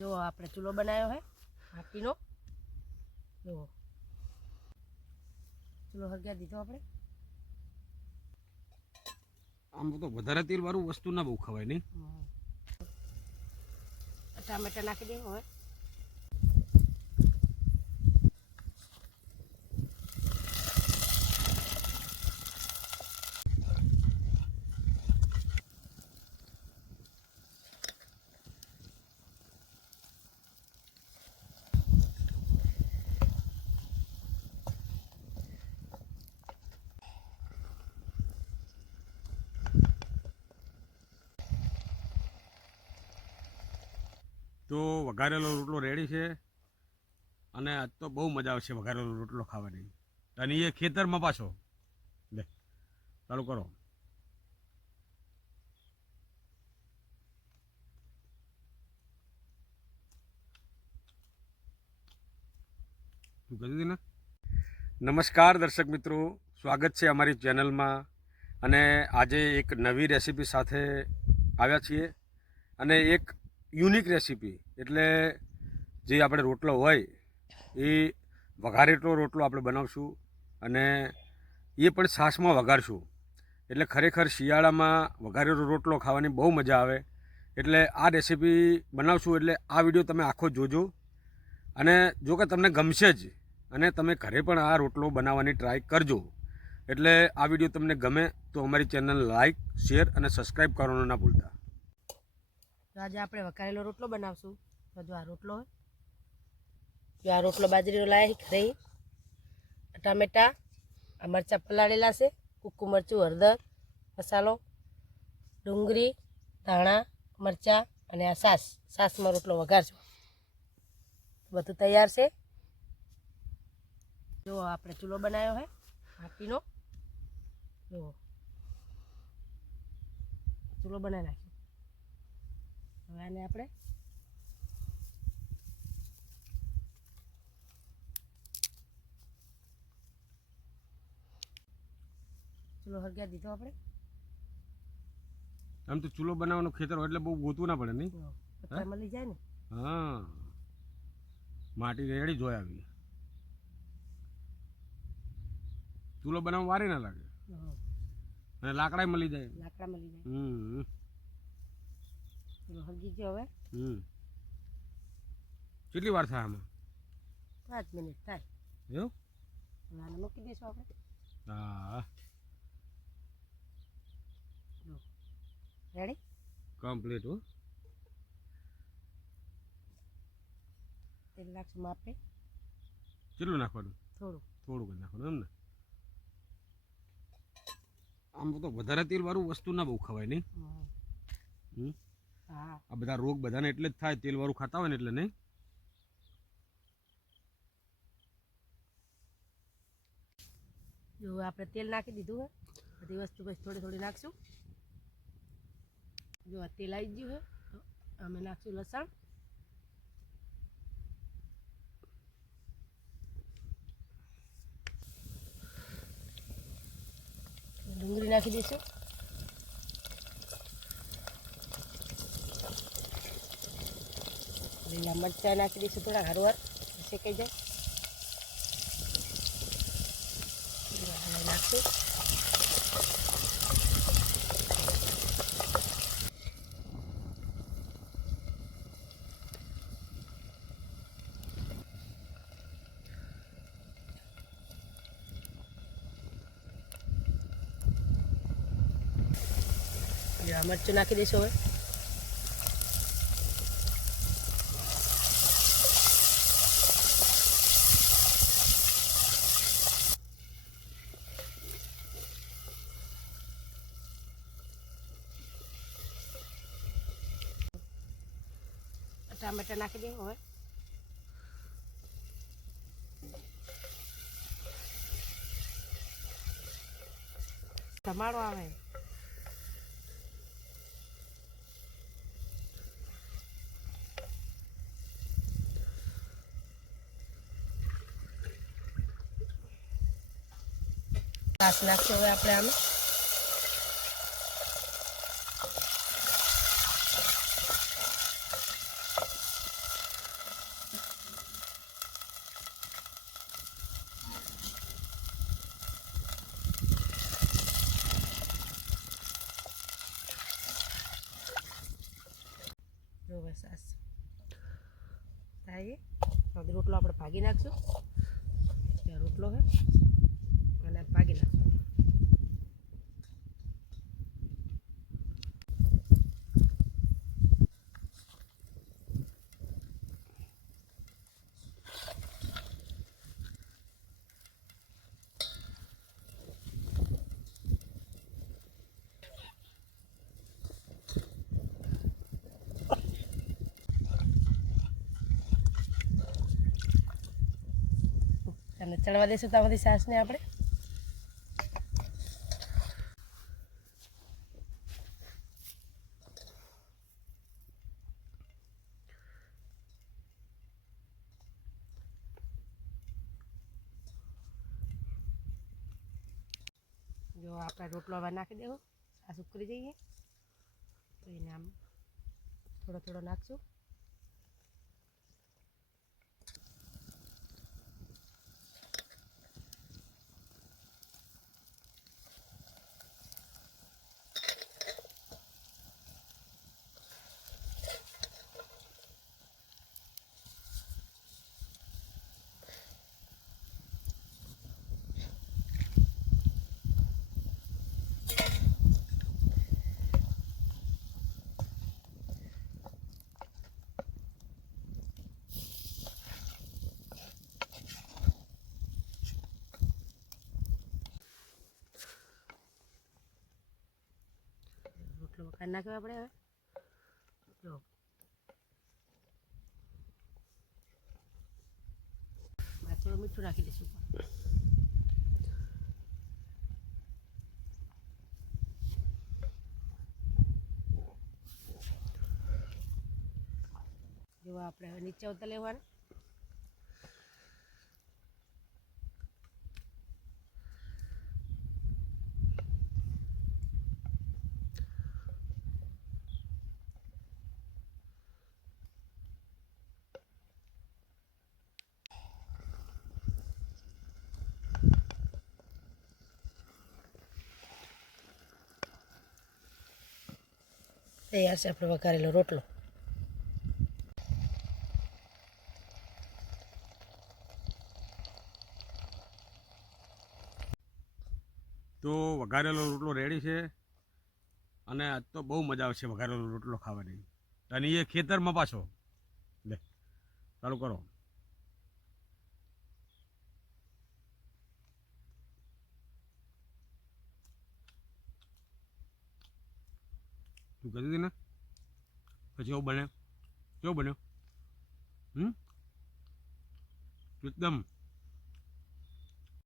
जो आपने चूल्हो बनायो है माटीनो जो चूल्हो हरग्या दीधो आपणे આમ તો વધારે તેલ વાળું વસ્તુ ના બહુ ખવાય નહીં टामेटा नाखी दे હવે તો વઘારેલો રોટલો રેડી છે અને આજ તો બહુ મજા આવશે વઘારેલો રોટલો ખાવાની અને એ ખેતરમાં પાછો લે ચાલુ કરો તું કીધું ને નમસ્કાર દર્શક મિત્રો સ્વાગત છે અમારી ચેનલમાં અને આજે એક નવી રેસીપી સાથે આવ્યા છીએ અને એક યુનિક રેસીપી એટલે જે આપણે રોટલો હોય એ વઘારેલો રોટલો આપણે બનાવશું અને એ પણ છાશમાં વઘારશું એટલે ખરેખર શિયાળામાં વઘારેલો રોટલો ખાવાની બહુ મજા આવે એટલે આ રેસીપી બનાવશું એટલે આ વિડીયો તમે આખો જોજો અને જો કે તમને ગમશે જ અને તમે ઘરે પણ આ રોટલો બનાવવાની ટ્રાય કરજો એટલે આ વિડીયો તમને ગમે તો અમારી ચેનલ લાઈક શેર અને સબસ્ક્રાઈબ કરવાનું ના ભૂલતા તો આજે આપણે વઘારેલો રોટલો બનાવશું તો જો આ રોટલો હોય જો આ રોટલો બાજરીનો લાય રહી ટામેટા આ મરચાં પલાળેલા છે કૂકું મરચું હળદર મસાલો ડુંગળી ધાણા મરચાં અને આ છાશમાં રોટલો વઘારશું બધું તૈયાર છે જો આપણે ચૂલો બનાવ્યો છે માટીનો જો ચૂલો બનાવી નાખ્યો હવે આને આપણે ચૂલો હરગ્યા દીધો આપણે આમ તો ચૂલો બનાવવાનો ખેતર હોય એટલે બહુ ગોતવું ના પડે નહીં પથ્થર મળી જાય ને હા માટી રેડી જોઈ આવી ચૂલો બનાવવા વારે ના લાગે અને લાકડા મળી જાય લાકડા મળી જાય ચૂલો હરગી ગયો હવે કેટલી વાર થાય આમાં 5 મિનિટ થાય એવું હવે આને મૂકી દઈશું આપણે હા રેડી કમ્પ્લીટ હો તેલ નાખશું માપે કેટલું નાખવાનું થોડું થોડુંક જ નાખવાનું એમ ને આમ તો વધારે તેલ વાળું વસ્તુ ના બહુ ખવાય નહીં હા આ બધા રોગ બધાને એટલે જ થાય તેલ વાળું ખાતા હોય ને એટલે નહીં જો આપણે તેલ નાખી દીધું હે બધી વસ્તુ પછી થોડી થોડી નાખશું જો આ તેલ આવી ગયું હે તો અમે નાખશું લસણ ડુંગળી નાખી દઈશું લીલા મરચાં નાખી દઈશું થોડા હરવાર શેકાઈ જાય નાખશું મરચું નાખી દઈશું હવે ટામેટા નાખી દઈએ હવે ધમાડો આવે છાશ નાખશું હવે આપણે આમાં થાય એ રોટલો આપણે ભાગી નાખશું. ત્યાં રોટલો છે અને ભાગી નાખશું. અને ચડવા દઈશું ત્યાં બધી સાસને આપણે. જો આપણે રોટલો હવે નાખી દેવો. સાસ ઉકળી જઈએ તો એને આમ થોડો થોડો નાખશું. રોટલો વઘાર નાખ્યો આપણે હવે. જો થોડું મીઠું નાખી દઈશું. જો આપણે હવે નીચે ઉતર લેવાનું. તૈયાર છે આપણે વઘારેલો રોટલો. તો વઘારેલો રોટલો રેડી છે અને આજ તો બહુ મજા આવશે વઘારેલો રોટલો ખાવાની. અને એ ખેતરમાં પાછો લે ચાલુ કરો. તું કહેતી હતી ને પછી કેવો બન્યો? કેવો બન્યો? એકદમ